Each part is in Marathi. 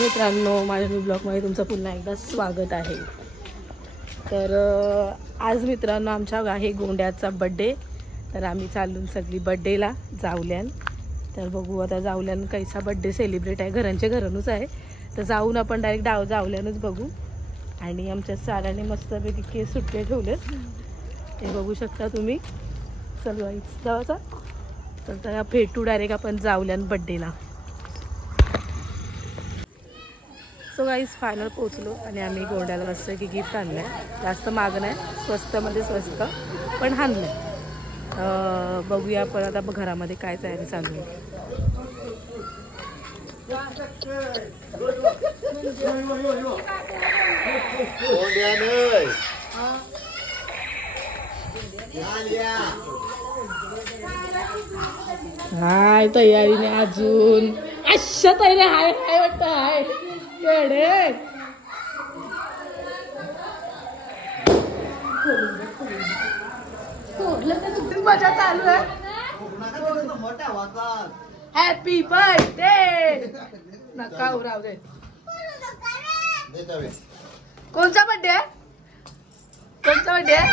मित्रांनो, माझ्या न्यू ब्लॉगमध्ये तुमचं पुन्हा एकदा स्वागत आहे. तर आज मित्रांनो आमच्या आहे गोंड्याचा बड्डे. तर आम्ही चालून सगळी बड्डेला जावल्यान. तर बघू आता जावल्यान कैसा बड्डे सेलिब्रेट आहे. घरांच्या घरानूच आहे. तर जाऊन आपण डायरेक्ट जावल्यानच बघू. आणि आमच्या साराने मस्तपैकी केस सुटले ठेवलेत, हे बघू शकता तुम्ही. चल जावाचा. तर त्याला भेटू डायरेक्ट आपण जावल्यान बड्डेला. सो गाईज फायनल पोचलो आणि आम्ही गोंड्याला मस्त की गिफ्ट आणलं आहे. जास्त महाग नाही, स्वस्तमध्ये स्वस्त पण आणलं आहे. बघूया आपण आता घरामध्ये काय तयारी चालू आहे. हाय तयारीने अजून अशा तयारी हाय हाय वाटतं हाय कडे. मजा चालू आहे. Happy birthday. नका राहू दे. कोणचा बर्थडे आहे? कोणचा बर्थडे आहे?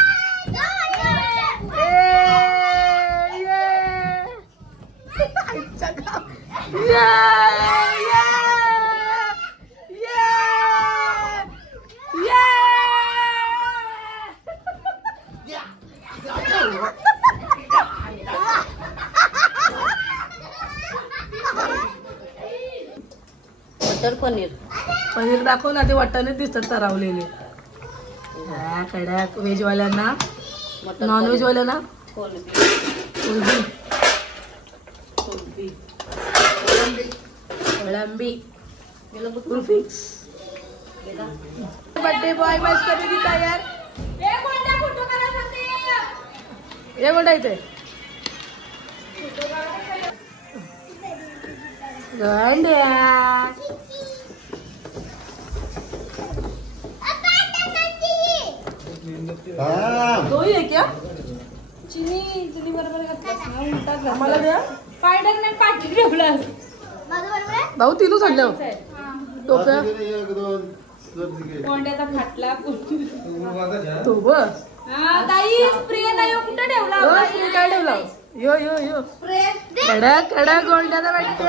मटर पनीर पनीर दाखव ना. ते वाटाणे दिसतात तरवलेले. कडक व्हेजवाल्यांना, नॉन व्हेजवाल्यांना कोळंबी फिक्स. बर्थडे बॉय मस्त पैकी तयार. हे कोणता इथे गंड्या. दो ही है क्या? चिनी बरोबर मला द्या. स्पायडरमॅन पाठी ठेवलं. भाऊ तीनच आणलं. टोप्या कोंड्याचा फाटला तो बस. ताई स्प्रे नाही कुठे ठेवला? काय ठेवला? यो यो यो कडक कडक गोंड्याला वाटते.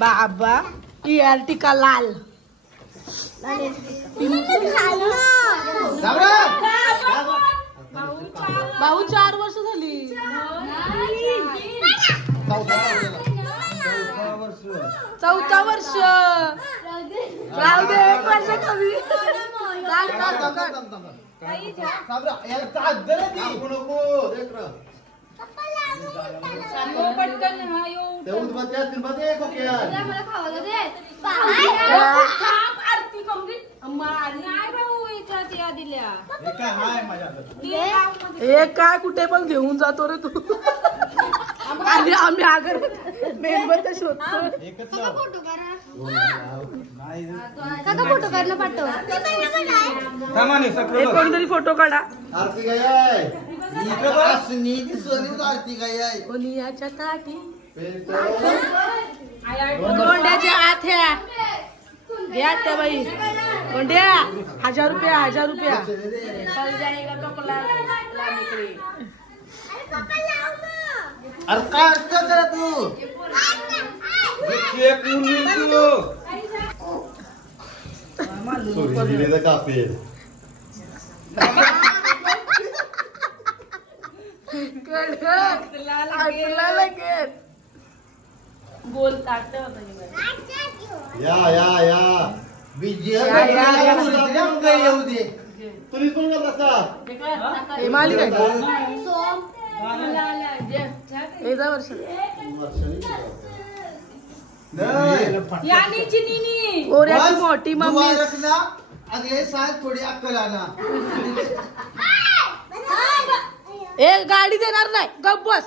बाबा इयर टिका लाल. भाऊ 4 वर्ष झाली. 4 वर्ष. राहू दे 1 वर्ष कमी. हे काय कुठे पण घेऊन जातो रे तू. आणि आम्ही आगर मेंबर तर शोधतो. फोटो काढणं पाठव. कोणतरी फोटो काढा. कोणीच्या काठी गोंड्याच्या आथ्या घ्या त्या बाई. गोंड्या 1000 रुपया 1000 रुपया. चल जाएगा टोकला लाने. अरे काय असतं जरा तू केक मुली तू कापे बोल ताट या या या विजय येऊ दे. तुम्ही कोण करता? हिमाली काय एदा वर्ष यानी चिनी ओऱ्याची मोठी मम्मी. अगले साल थोडी अक्कल आणा. ए गाडी देणार नाही. गप बस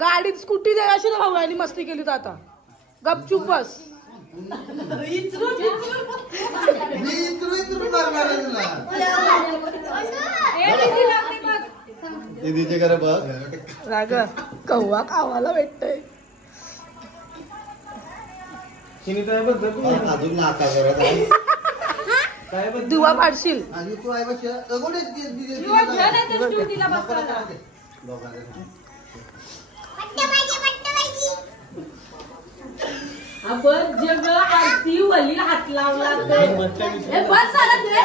गाडीत स्कूटी दे अशी ना भाऊ आणि मस्ती केली तर आता गपचूप बस. मी इचरून मारणार आहे तुला. दीदीचे घरा बघ. राग कव्वा खावाला भेटतय. अजून नाका करत आहे. दुवा पाडशील. आणि तू आहे बस अगोदर तिला बसवायला. आपण जग आरती वली हात लावला तर बस झालं ते.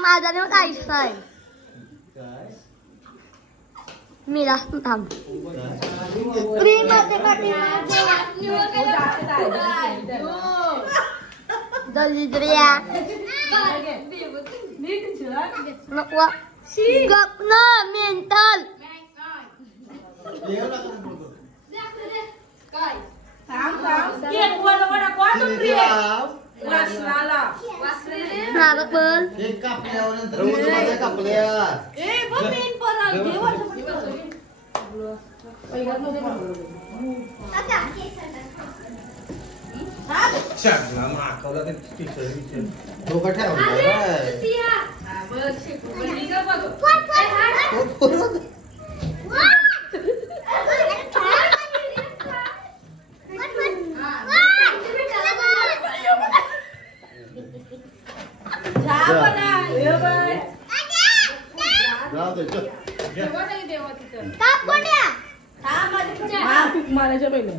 माझा नाही काहीच नाही. मी जास्त थांब दलिद्रिया नको गप ना मेंटल. नारळ पण कापल्यावर कापल्या डोकं मारायच्या पहिले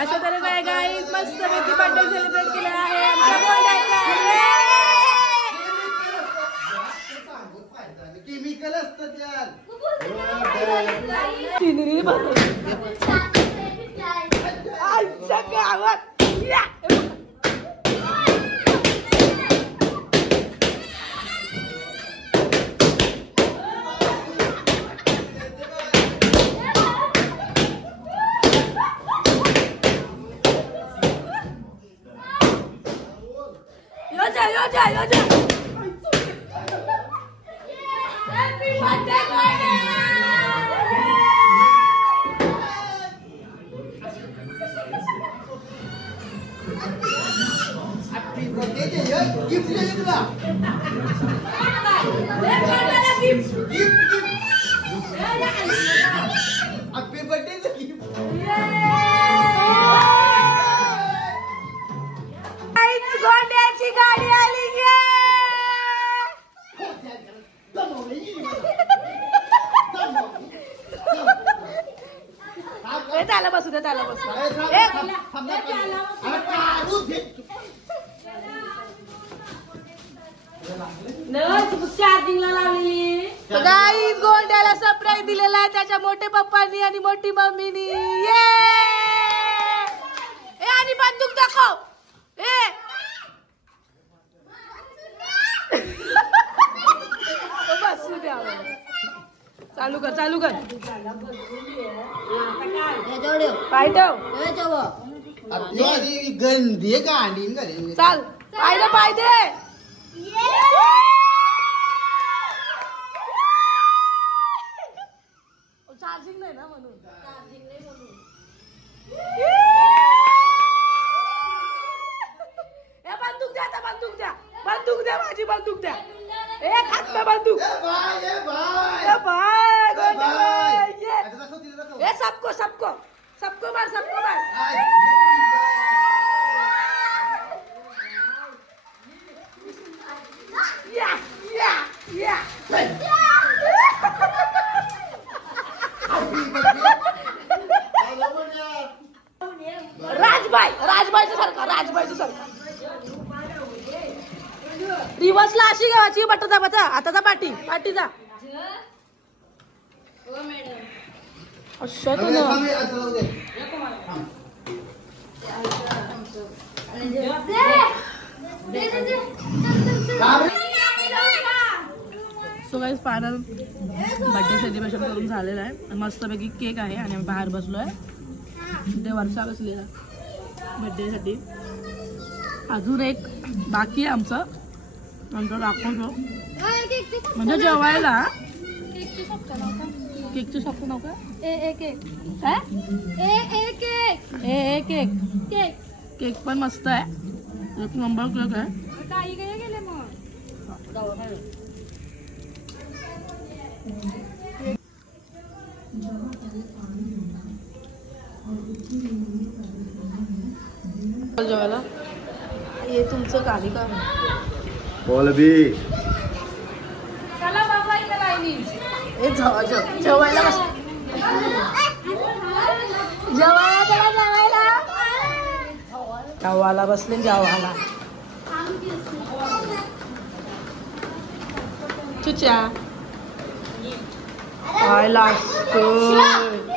अशा तऱ्हे काय गाईज मस्त पैकी बर्थडे सेलिब्रेट केला आहे आमच्या गोंड्याचा. केमिकल असतं त्यात. चिनरी बनवली आमच्या गावात. या. यो जा. गिफ्ट दे तुला. Happy birthday gift. गोंड्याची गाडी आली गे. त्याला बसू दे त्याला बसू चार्जिंगला लावली. गाईज गोंड्याला सरप्राईज दिलेला आहे त्याच्या मोठे पप्पांनी आणि मोठी मम्मीनी. ये आणि बंदूक दाखव. बसू द्या. चालू कर पाय ठेव. गंदी गाडी चाल पाय दे. चार्जिंग नाही ना म्हणून. बंदूक द्या माझी बंदूक द्या. एक हात में बंदूक. ये सबको मार. या राजबाईचं सारखा रिवर्सला अशी घ्यावाची बट दाबाचा आता जा पाठी जा अशा तू ना so guys final birthday celebration करून झालेलं आहे. मस्तपैकी केक आहे आणि आम्ही बाहेर बसलो आहे ते वर्षा बसलेला बर्थडेसाठी. अजून एक बाकी आहे आमचं नंतर दाखवतो म्हणजे जेवायला. केकचं शॉप नाव काय केक पण मस्त आहे. एक नंबर केक आहे. जेवायला हे तुमचं काही का बोल बी चला बाबा इथं लाईनी. हे जेवायला बस जेवायला बसले जेवायला चुच्या काय लागतं